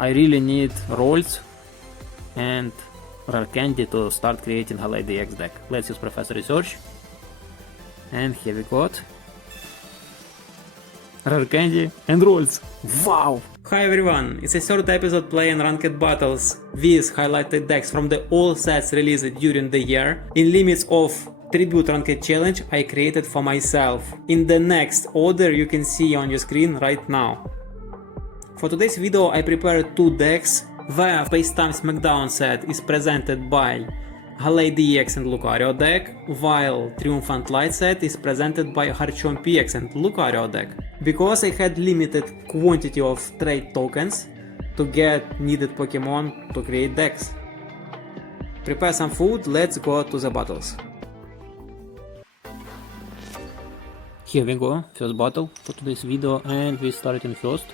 I really need rolls and rare candy to start creating a Lady X deck. Let's use Professor Research. And here we got rare candy and rolls. Wow! Hi everyone, it's a third episode playing ranked battles with highlighted decks from the all sets released during the year in limits of Tribute Ranked Challenge I created for myself. In the next order you can see on your screen right now. For today's video I prepared two decks where Spacetime Smackdown set is presented by Lady EX and Lucario deck, while Triumphant Light set is presented by Harchon PX and Lucario deck. Because I had limited quantity of trade tokens to get needed Pokemon to create decks. Prepare some food, let's go to the battles. Here we go, first battle for today's video, and we start in first.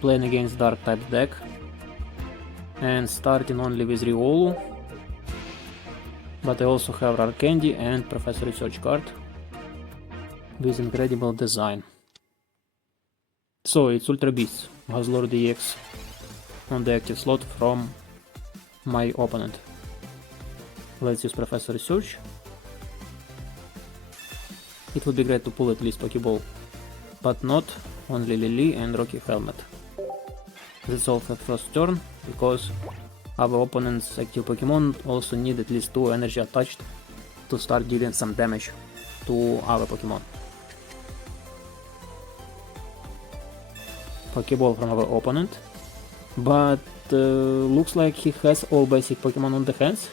Playing against Dark type deck. And starting only with Riolu. But I also have Rare Candy and Professor Research card with incredible design. So it's Ultra Beast, Hazlord EX on the active slot from my opponent. Let's use Professor Research. It would be great to pull at least Pokeball, but not only Lily and Rocky Helmet. That's all for first turn, because our opponent's active Pokemon also need at least 2 energy attached to start dealing some damage to our Pokemon. Pokeball from our opponent, but looks like he has all basic Pokemon on the hands,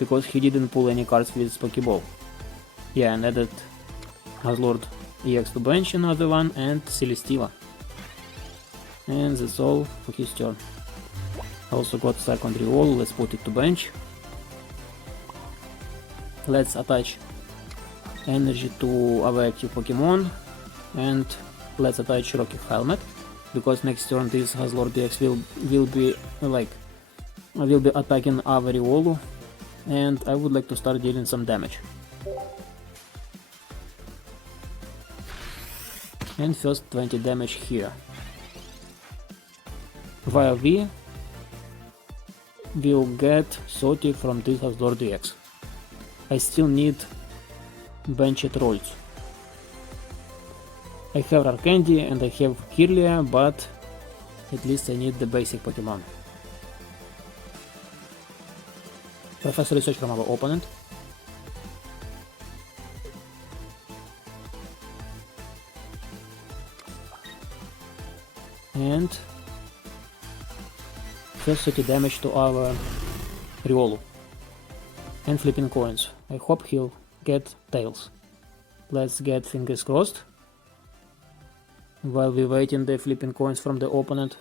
because he didn't pull any cards with Pokeball. Yeah, and added Hazlord EX to bench, another one, and Celesteela. And that's all for his turn. Also got secondary wall, let's put it to bench. Let's attach energy to our active Pokemon, and let's attach Rocky Helmet, because next turn this Hazlord DX will be attacking our Riolu, and I would like to start dealing some damage. And first 20 damage here. Via V will get 30 from this Hazlord DX. I still need benched rolls. I have Rare Candy and I have Kirlia, but at least I need the basic Pokemon. Professor Research from our opponent. And first 30 damage to our Riolu. And flipping coins. I hope he'll get tails. Let's get fingers crossed. While we waiting the flipping coins from the opponent.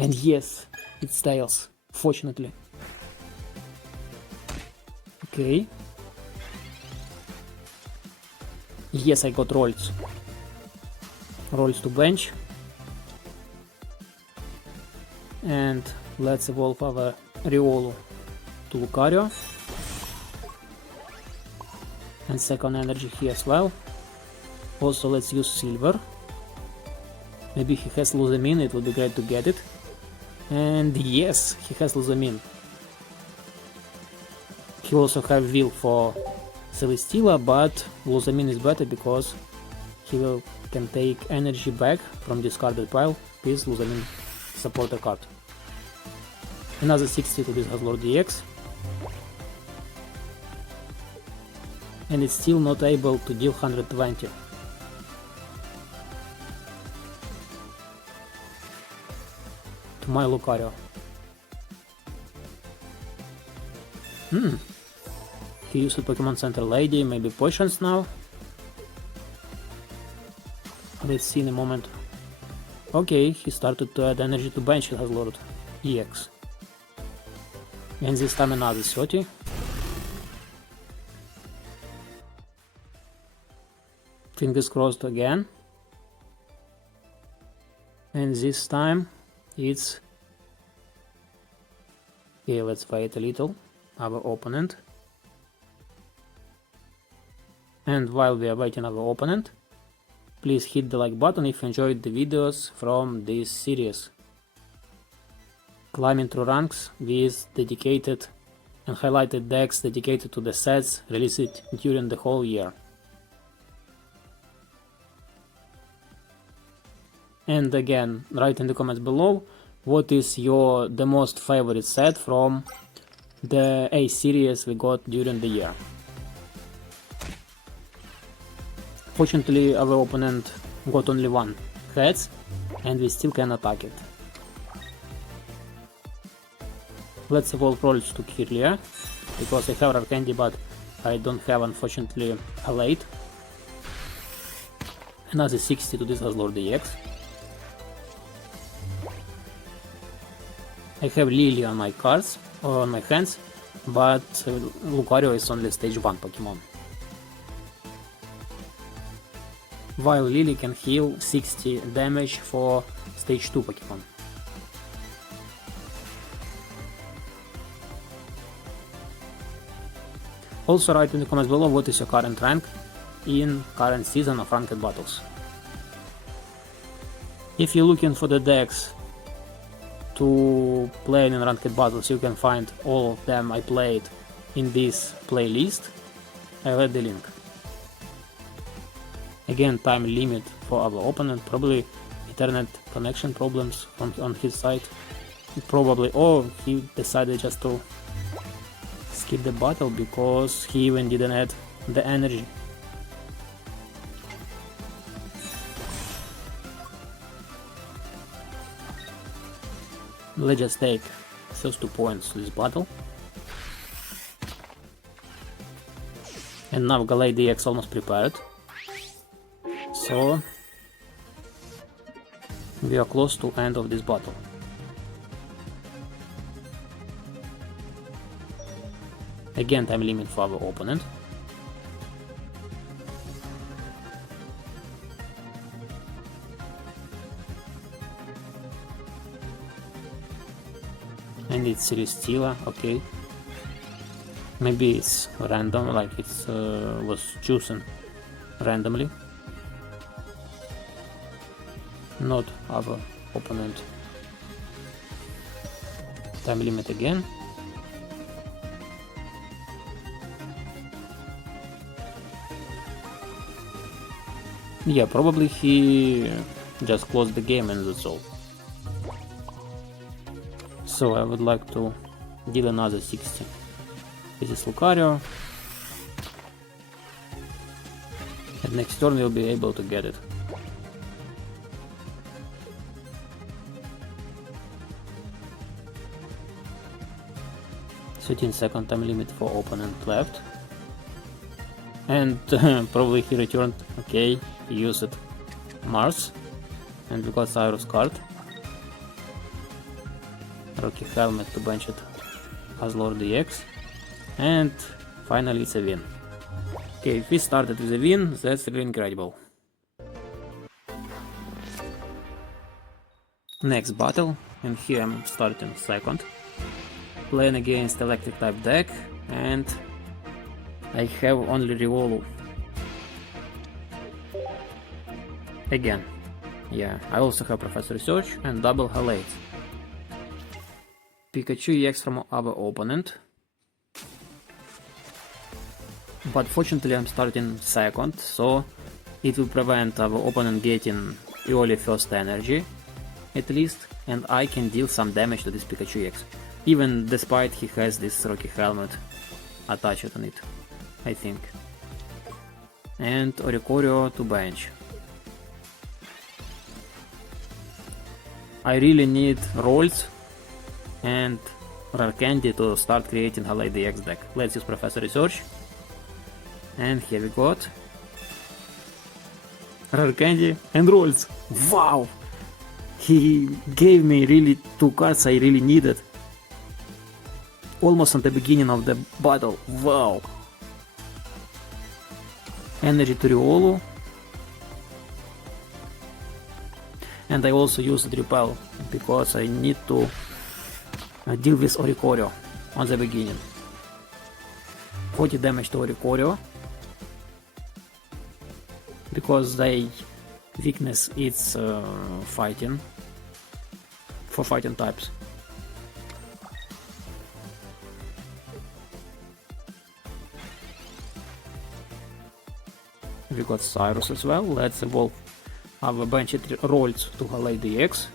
And yes, it's tails, fortunately. Okay. Yes, I got rolls. Rolls to bench. And let's evolve our Riolu to Lucario. And second energy here as well. Also let's use Silver. Maybe he has Lusamine, it would be great to get it. And yes, he has Lusamine. He also have Will for Celesteela, but Lusamine is better because he can take energy back from discarded pile with Lusamine supporter card. Another 60 to this Hazlord DX. And it's still not able to deal 120. To my Lucario. He used Pokemon Center Lady, maybe potions now. Let's see in a moment. Okay, he started to add energy to bench Hazlord EX. And this time another 30. Fingers crossed again. And this time it's... Okay, let's wait a little. Our opponent. And while we are waiting our opponent, please hit the like button if you enjoyed the videos from this series. climbing through ranks with dedicated and highlighted decks dedicated to the sets released during the whole year. And again, write in the comments below what is the most favorite set from the A series we got during the year. Fortunately, our opponent got only one heads, and we still can attack it. Let's evolve rolls to Kirlia, because I have rare candy, but I don't have, unfortunately, a late. Another 60 to this Lord EX. I have Lily on my cards, or on my hands, but Lucario is only stage 1 Pokemon. While Lily can heal 60 damage for stage 2 Pokemon. Also write in the comments below what is your current rank in current season of ranked battles. If you're looking for the decks to play in ranked battles, you can find all of them I played in this playlist. I'll add the link. Again, time limit for our opponent, probably internet connection problems on his side, probably, or he decided just to skip the battle because he even didn't add the energy. Let's just take first 2 points to this battle. And now Galay DX almost prepared. So we are close to end of this battle. Again, time limit for our opponent. And it's Celesteela, okay. Maybe it's random, like it was chosen randomly. Not our opponent. Time limit again. Yeah, probably he just closed the game and that's all. So I would like to deal another 60. This is Lucario. And next turn we'll be able to get it. Second time limit for opponent left. And probably he returned, okay, he used Mars. And we got Cyrus card. Rocky Helmet to bench it as Lord DX. And finally it's a win. Okay, if we started with a win, that's really incredible. Next battle, and here I'm starting second. Playing against electric type deck, and I have only Riolu. Again, yeah, I also have Professor Research and double Halate. Pikachu EX from our opponent. But fortunately I'm starting second, so it will prevent our opponent getting early first energy, at least, and I can deal some damage to this Pikachu EX. Even despite he has this Rocky Helmet attached on it, I think. And Oricorio to bench. I really need rolls and rare candy to start creating Halay DX deck. Let's use Professor Research. And here we got rare candy and rolls. Wow! He gave me really 2 cards I really needed. Almost at the beginning of the battle. Wow! Energy to Riolu. And I also used Repel because I need to deal with Oricorio on the beginning. 40 damage to Oricorio. Because their weakness is fighting. For fighting types. we got Cyrus as well. Let's evolve our benched rolls to Halay DX.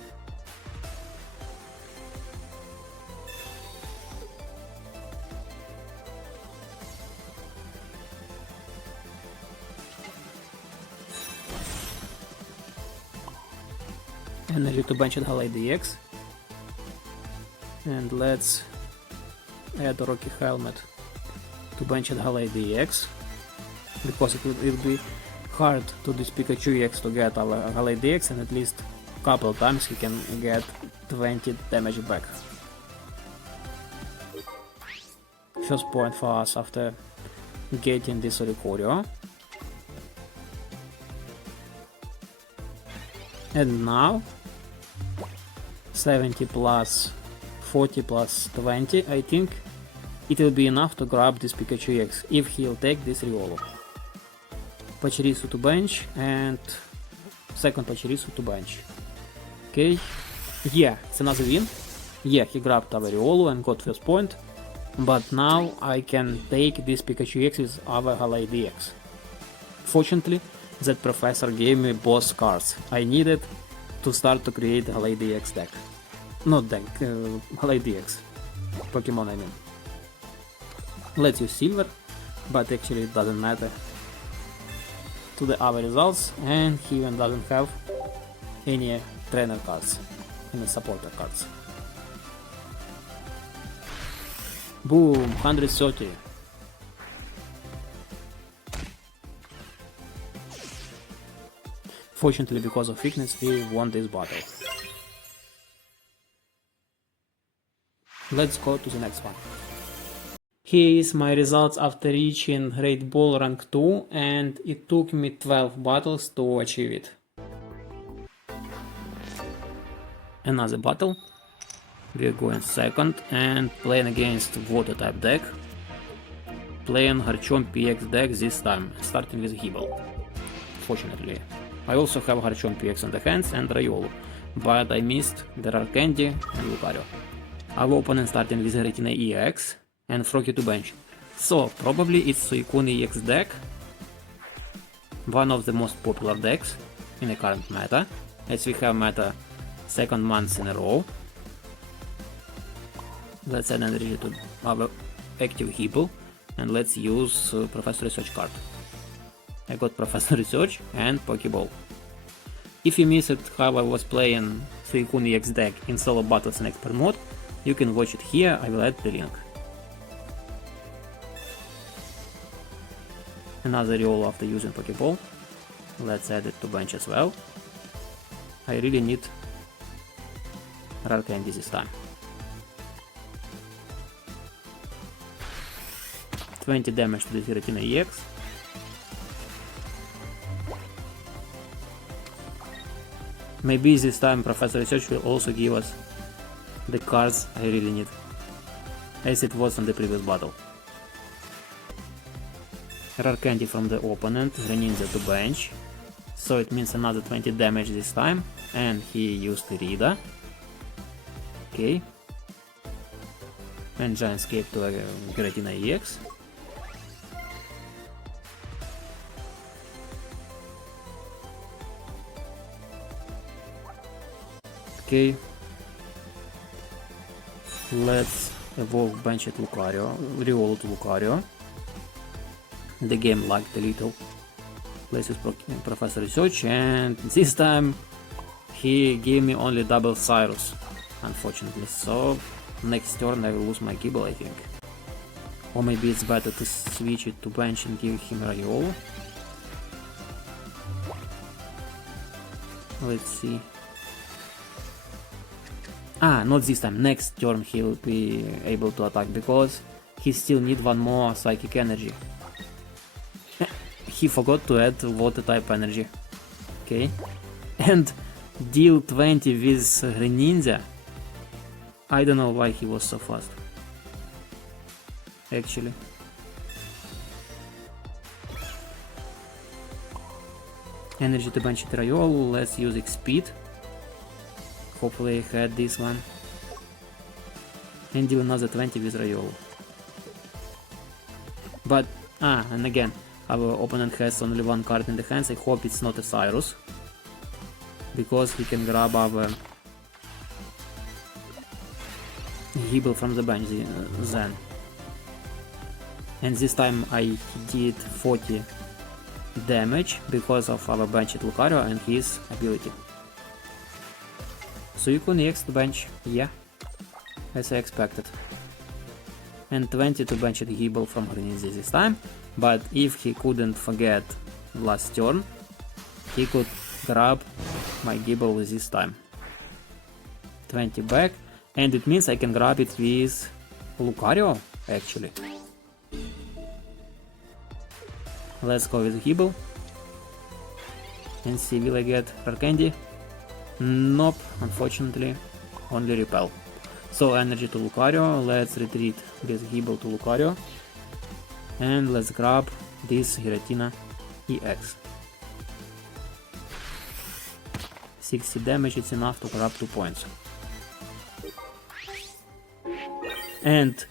Energy to benched Halay DX. And let's add Rocky Helmet to benched Halay DX, because it will be hard to this Pikachu EX to get our Halay DX, and at least a couple times he can get 20 damage back. First point for us after getting this Oricorio. And now 70 plus 40 plus 20, I think it will be enough to grab this Pikachu EX if he'll take this Riolu. Pachirisu to bench and second Pachirisu to bench. Okay, yeah, it's another win. Yeah, he grabbed our Riolu and got first point, but now I can take this Pikachu EX with our Halay DX. Fortunately, that professor gave me both cards I needed to start to create Halay DX deck. Not deck, Halay DX. Pokemon, I mean. Let's use silver, but actually it doesn't matter to the other results, and he even doesn't have any trainer cards, any supporter cards. Boom, 130. Fortunately, because of weakness, we won this battle. Let's go to the next one. Here is my results after reaching Greatball Rank 2, and it took me 12 battles to achieve it. Another battle. We are going second and playing against water type deck. Playing Garchomp PX deck this time, starting with Gible. Fortunately. I also have Garchomp PX on the hands and Riolu, but I missed the Rare Candy and Lucario. Our opponent starting with Retina EX and Froggy to bench. So probably it's Suicune EX deck, one of the most popular decks in the current meta, as we have meta second month in a row. Let's add energy to our active Gible and let's use Professor Research card. I got Professor Research and Pokeball. If you missed how I was playing Suicune EX deck in solo battles in expert mode, you can watch it here, I will add the link. Another Riolu after using Pokeball. Let's add it to bench as well. I really need Rare Candy this time. 20 damage to the Giratina EX. Maybe this time Professor Research will also give us the cards I really need, as it was on the previous battle. Rare Candy from the opponent, Greninja to bench, so it means another 20 damage this time, and he used Rida. Okay. And Giant Escape to Giratina EX. Okay. Let's evolve bench at Lucario, Riolu to Lucario. The game lagged a little. Places Professor Research, and this time he gave me only double Cyrus, unfortunately. So next turn I will lose my Gible, I think. Or maybe it's better to switch it to bench and give him Riolu. Let's see. Ah, not this time. Next turn he'll be able to attack, because he still needs one more psychic energy. He forgot to add water type energy. Okay. And deal 20 with Greninja. I don't know why he was so fast. Actually. Energy to bench Riolu. Let's use X-Speed. Hopefully I had this one. And deal another 20 with Riolu. But, and again, our opponent has only one card in the hands. I hope it's not a Cyrus, because he can grab our Gible from the bench then. And this time I did 40 damage because of our benched Lucario and his ability. Suicune EX to bench, yeah, as I expected. And 20 to bench Gible from Greninja this time, but if he couldn't forget last turn, he could grab my Gible this time. 20 back, and it means I can grab it with Lucario actually. Let's go with Gible and see, will I get Rare Candy? Nope, unfortunately, only Repel. So energy to Lucario, let's retreat with Gible to Lucario, and let's grab this Giratina EX. 60 damage, it's enough to grab 2 points. And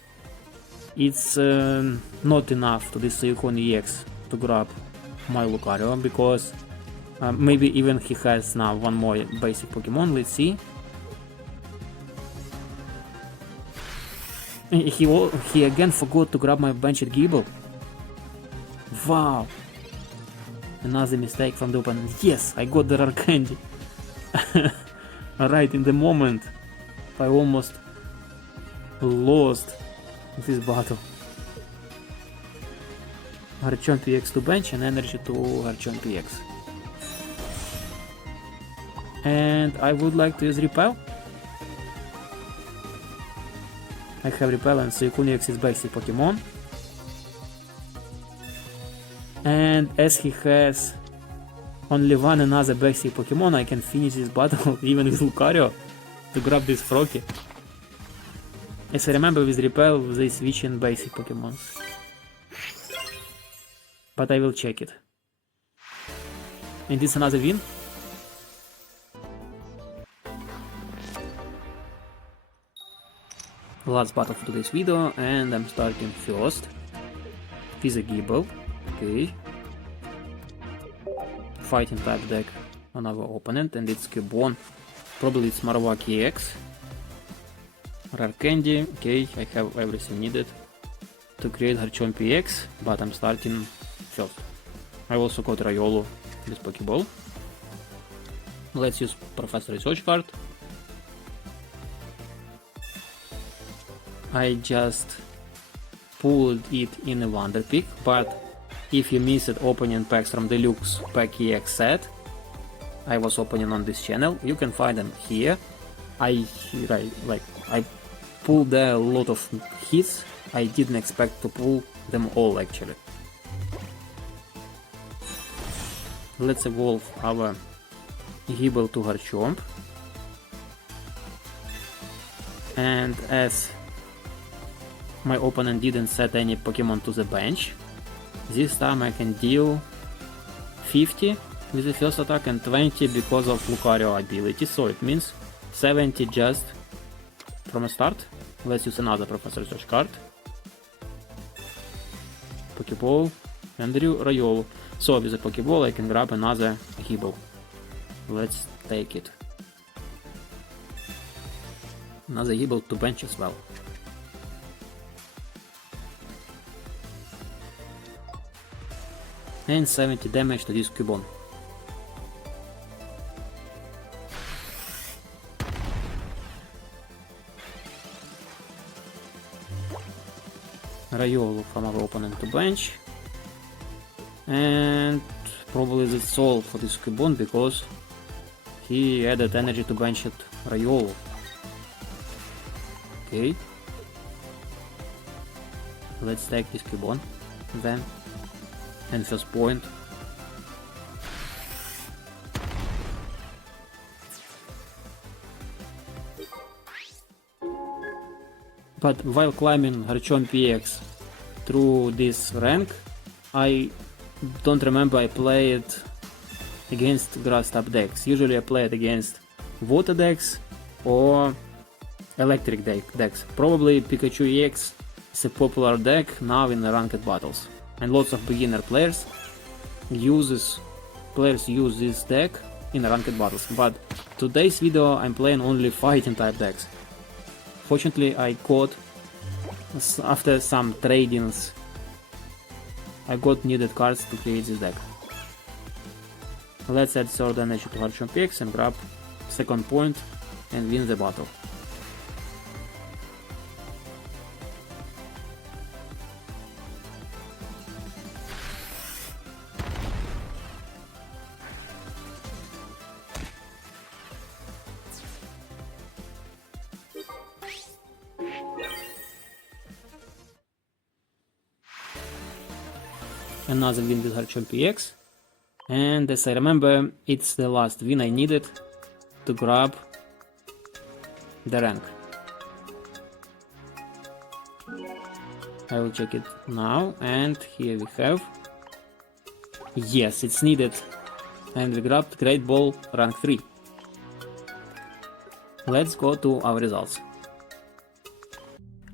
it's not enough to this Suicune EX to grab my Lucario, because maybe even he has now one more basic Pokemon, let's see. He again forgot to grab my benched Gible. Wow! Another mistake from the opponent. Yes, I got the Rare Candy. Right in the moment I almost lost this battle. Garchomp EX to bench and energy to Garchomp EX. And I would like to use Repel. I have Repel and Suicune EX is basic Pokemon. And as he has only one another basic Pokemon, I can finish this battle even with Lucario to grab this Froakie. As I remember, with Repel they switch in basic Pokemon. But I will check it. And this another win. Last battle for today's video, and I'm starting first with a Gible. Okay. Fighting type deck on our opponent, and it's Cubone. Probably it's Marowak EX. Rare Candy. Okay, I have everything needed to create Garchomp EX, but I'm starting first. I also got Riolu with Pokeball. Let's use Professor Research card. I just pulled it in a Wonder Pick, but if you missed opening packs from Deluxe Pack EX set I was opening on this channel, you can find them here. I pulled a lot of hits. I didn't expect to pull them all actually. Let's evolve our Gible to Garchomp. And as my opponent didn't set any Pokemon to the bench, this time I can deal 50 with the first attack and 20 because of Lucario ability, so it means 70 just from a start. Let's use another Professor Research card. Pokeball and Riolu. So with a Pokeball I can grab another Gible. Let's take it. Another Gible to bench as well. And 70 damage to this Cubone. Riolu from our opponent to bench. And probably that's all for this Cubone, because he added energy to bench at Riolu. Okay. Let's take this Cubone then. And first point. But while climbing Garchomp EX through this rank, I don't remember I played against grass type decks. Usually I play it against water decks or electric decks. Probably Pikachu EX is a popular deck now in the ranked battles. and lots of beginner players use this deck in ranked battles, but today's video I'm playing only fighting type decks. Fortunately, I got, after some tradings, I got needed cards to create this deck. Let's add third energy to Hard Champ X and grab second point and win the battle. Another win with Hard PX, and as I remember, it's the last win I needed to grab the rank. I will check it now, and here we have, yes, it's needed, and we grabbed Greatball Rank 3. Let's go to our results.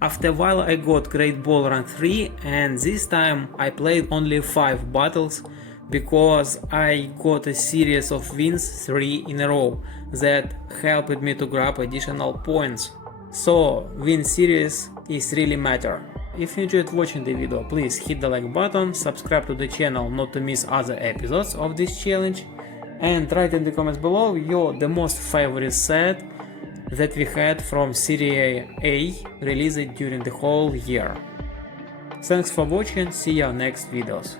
After a while I got Greatball Rank 3, and this time I played only 5 battles because I got a series of wins 3 in a row that helped me to grab additional points. So win series is really matter. If you enjoyed watching the video, please hit the like button, subscribe to the channel not to miss other episodes of this challenge, and write in the comments below the most favorite set that we had from Serie A released during the whole year. Thanks for watching, see you next videos.